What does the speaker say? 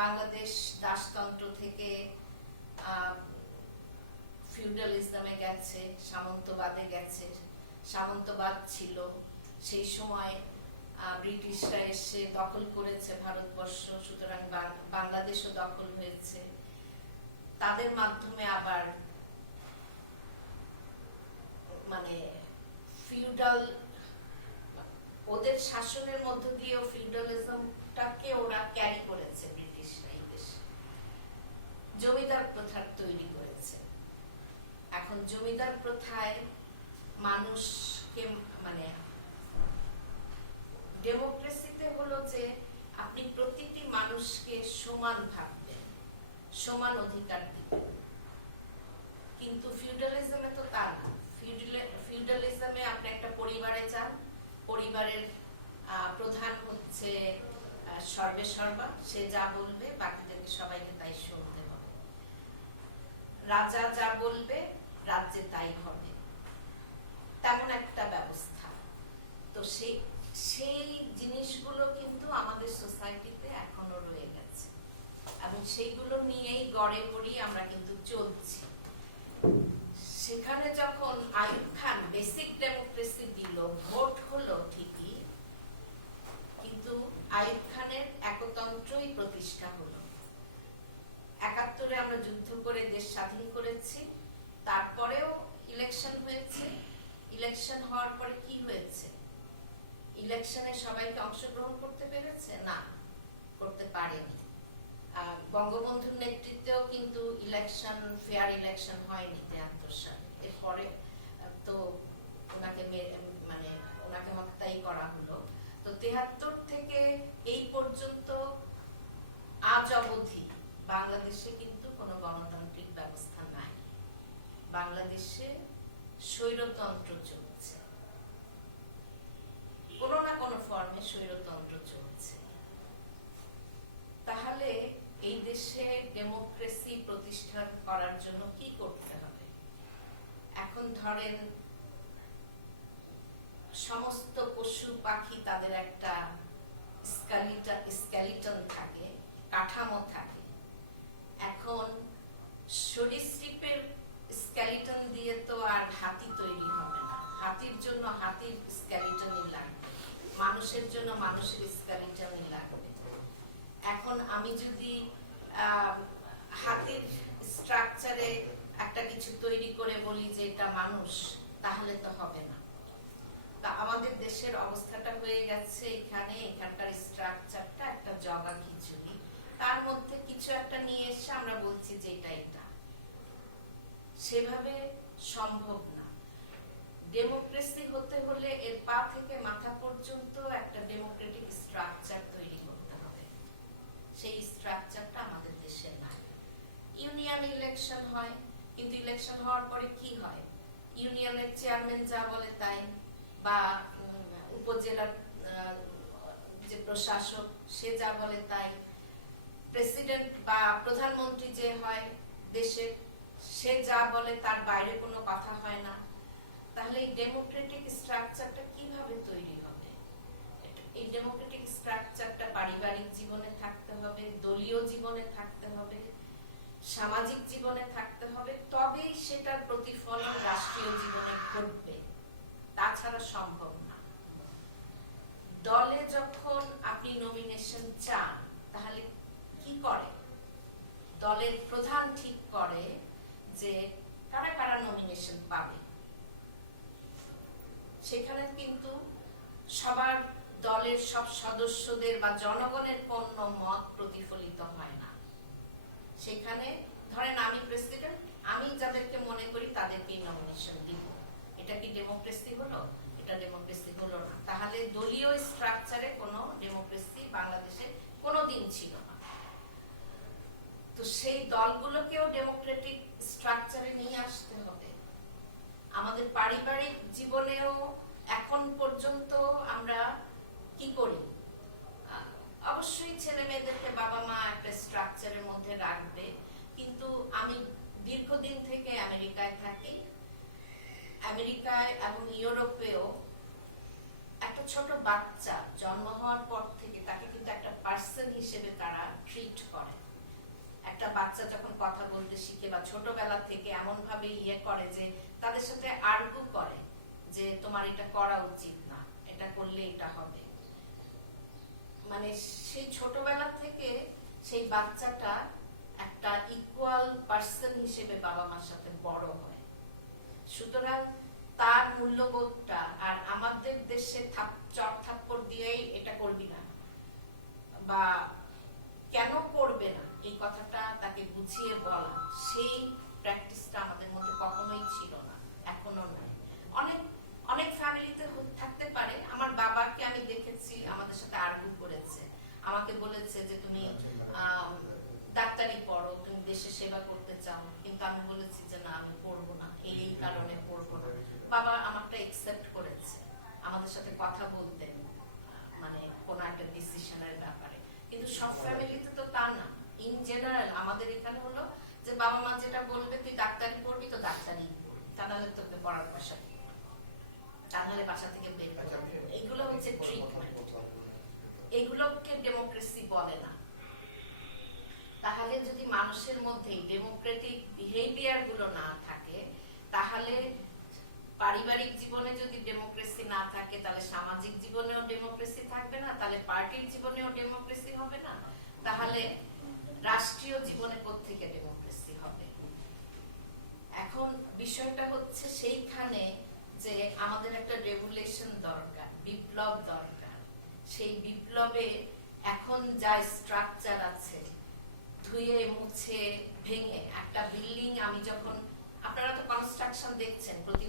বাংলাদেশ দাসতন্ত্র থেকে ফিউডালিজমে গেছে, সামন্তবাদে গেছে। সামন্তবাদ ছিল, সেই সময় ব্রিটিশরা এসে দখল করেছে ভারতবর্ষ, সুতরাং বাংলাদেশও দখল হয়েছে। তাদের মাধ্যমে আবার মানে ফিউডাল, ওদের শাসনের মধ্য দিয়ে ফিউডালিজমটাকে ওরা ক্যারি করেছে ব্রিটিশরা এই দেশে। জমিদার প্রথা তৈরি করেছে। এখন জমিদার প্রথায় মানুষকে মানে ডেমোক্রেসিতে হলো যে আপনি প্রতিটি মানুষকে সমান ভাববেন, সমান অধিকার দিবেন। কিন্তু ফিউডালিজমে তো তা না। ফিউডালিজমে আপনি একটা পরিবারে যান, পরিবারের প্রধান হচ্ছে সর্বেসর্বা, সে যা বলবে বাকিদেরকে সবাইকে তাই শুনতে হবে। রাজা যা বলবে রাজ্যে তাই হবে, তেমন একটা ব্যবস্থা। তো সেই জিনিসগুলো কিন্তু আমাদের সোসাইটিতে এখনো রয়ে গেছে এবং সেইগুলো নিয়েই গড়ে পড়ি আমরা কিন্তু চলছি। সেখানে যখন আইয়ুব খান বেসিক ডেমোক্রেসি দিল, ভোট হলো ঠিকই, কিন্তু আইয়ুব খানের একতন্ত্রই প্রতিষ্ঠা হলো। ৭১ আমরা যুদ্ধ করে দেশ স্বাধীন করেছি, তারপরেও ইলেকশন হয়েছে। ইলেকশন হওয়ার পরে কি হয়েছে? ইলেকশনে সবাইকে অংশগ্রহণ করতে পেরেছে? না, করতে পারেনি। বঙ্গবন্ধুর নেতৃত্বেও কিন্তু ইলেকশন, ফেয়ার ইলেকশন হয়নি ৭৩ সালে। এরপরে তো ওনাকে মানে ওনাকে হত্যাই করা হলো। তো ৭৩ থেকে এই পর্যন্ত আজ অবধি বাংলাদেশে কিন্তু কোনো গণতান্ত্রিক ব্যবস্থা নাই। বাংলাদেশে স্বৈরতন্ত্র চলছে, কোনো না কোনো ফর্মে স্বৈরতন্ত্র চলছে। তাহলে এই দেশে ডেমোক্রেসি প্রতিষ্ঠা করার জন্য কি করতে হবে? এখন ধরেন সমস্ত পশু পাখি তাদের একটা স্কেলিটন থাকে, কাঠামো থাকে। এখন সরীসৃপের স্কেলিটন দিয়ে তো আর হাতি তৈরি হবে না। হাতির জন্য হাতির স্কেলিটনই লাগবে, মানুষের জন্য মানুষের স্কেলিটনই লাগবে। এখন আমি যদি হাতির স্ট্রাকচারে একটা কিছু তৈরি করে বলি যে এটা মানুষ, তাহলে তো হবে না। তা আমাদের দেশের অবস্থাটা হয়ে গেছে এখানকার স্ট্রাকচারটা একটা জগা খিচুড়ি, তার মধ্যে কিছু একটা নিয়ে এসে আমরা বলছি যে এটা। সেভাবে সম্ভব না। ডেমোক্রেসি হতে হলে এর পা থেকে মাথা পর্যন্ত একটা ডেমোক্রেটিক স্ট্রাকচার তৈরি করতে হবে। সেই স্ট্রাকচারটা আমাদের দেশে নাই। ইউনিয়ন ইলেকশন হয়, কিন্তু ইলেকশন হওয়ার পরে কি হয়? ইউনিয়নের চেয়ারম্যান যা বলে তাই, বা উপজেলার যে প্রশাসক সে যা বলে তাই, প্রেসিডেন্ট বা প্রধানমন্ত্রী যে হয় দেশের, সে যা বলে তার বাইরে কোনো কথা হয় না। তাহলে এই ডেমোক্রেটিক স্ট্রাকচারটা কিভাবে তৈরি হবে? এই ডেমোক্রেটিক স্ট্রাকচারটা পারিবারিক জীবনে থাকতে হবে, দলীয় জীবনে থাকতে হবে, সামাজিক জীবনে থাকতে হবে, তবেই সেটার প্রতিফলন রাষ্ট্রীয় জীবনে ঘটবে। তাছাড়া সম্ভব না। দলে যখন আপনি নমিনেশন চান, তাহলে কি করে? দলের প্রধান ঠিক করে যে কারা কারা নমিনেশন পাবে। সেখানে কিন্তু সবার দলের সব সদস্যদের বা জনগণের কোনো মত প্রতিফলিত হয় না। সেখানে ধরেন আমি প্রেসিডেন্ট, আমি যাদেরকে মনে করি তাদেরকেই নমিনেশন দিব। এটা কি ডেমোক্রেসি হলো? এটা ডেমোক্রেসি হলো না। তাহলে দলীয় স্ট্রাকচারে কোনো ডেমোক্রেসি বাংলাদেশে কোনোদিন ছিল না। তো সেই দলগুলোকেও ডেমোক্রেটিক স্ট্রাকচারে নিয়ে আসতে হবে। আমাদের পারিবারিক জীবনেও এখন পর্যন্ত আমরা কি করি? অবশ্যই ছেলে মেয়েদেরকে বাবা মা একটা স্ট্রাকচারের মধ্যে রাখবে, কিন্তু আমি দীর্ঘদিন থেকে আমেরিকায় থাকি। আমেরিকায় এবং ইউরোপেও একটা ছোট বাচ্চা জন্ম হওয়ার পর থেকে তাকে কিন্তু একটা পার্সন হিসেবে তারা ট্রিট করে। একটা বাচ্চা যখন কথা বলতে শিখে বা ছোটবেলা থেকে এমন ভাবে ইয়ে করে যে তাদের সাথে আর্গু করে যে তোমার এটা করা উচিত না, এটা করলে এটা হবে, মানে সেই ছোটবেলা থেকে সেই বাচ্চাটা একটা ইকুয়াল পার্সন হিসেবে বাবা মার সাথে বড় হয়। সুতরাং তার মূল্যবোধটা, আর আমাদের দেশে চট থাপ্পড় দিয়েই এটা করবি না বা কেন করবে না এই কথাটা তাকে বুঝিয়ে বলা, সেই প্র্যাকটিসটা আমাদের মধ্যে কখনোই ছিল না, এখনো নাই। অনেক অনেক ফ্যামিলিতে থাকতে পারে। আমার বাবাকে আমি দেখেছি আমাদের সাথে আর্গু করেছে, আমাকে বলেছে যে তুমি ডাক্তারি পড়ো, তুমি দেশের সেবা করতে চাও, কিন্তু আমি বলেছি যে না, আমি পড়বো না, এই কারণে পড়বো না। বাবা আমারটা একসেপ্ট করেছে, আমাদের সাথে কথা বলতেন মানে কোন একটা ডিসিশনের ব্যাপারে। কিন্তু সব ফ্যামিলিতে তো তা না। ইন জেনারেল আমাদের এখানে হলো যে বাবা মা যেটা বলবে তুই ডাক্তারি পড়বি তো ডাক্তারি পড়বি, তা নাহলে তোকে পড়ার পয়সা দিই, তা নাহলে বাসা থেকে বের করবে। এগুলো হচ্ছে ট্রিটমেন্ট, এগুলোকে ডেমোক্রেসি বলে না। তাহলে যদি মানুষের মধ্যে ডেমোক্রেটিক বিহেভিয়ার গুলো না থাকে, তাহলে পারিবারিক জীবনে যদি ডেমোক্রেসি না থাকে, তাহলে সামাজিক জীবনেও ডেমোক্রেসি থাকবে না, তাহলে পার্টির জীবনেও ডেমোক্রেসি হবে না, তাহলে রাষ্ট্রীয় জীবনে কোত্থেকে ডেমোক্রেসি হবে? এখন বিষয়টা হচ্ছে সেইখানে যে আমাদের একটা রেগুলেশন দরকার, বিপ্লব দরকার। সেই বিপ্লবে এখন যা স্ট্রাকচার আছে, ধুয়ে মুছে ভেঙে একটা বিল্ডিং, আমি যখন, আপনারা তো কনস্ট্রাকশন দেখছেন প্রতি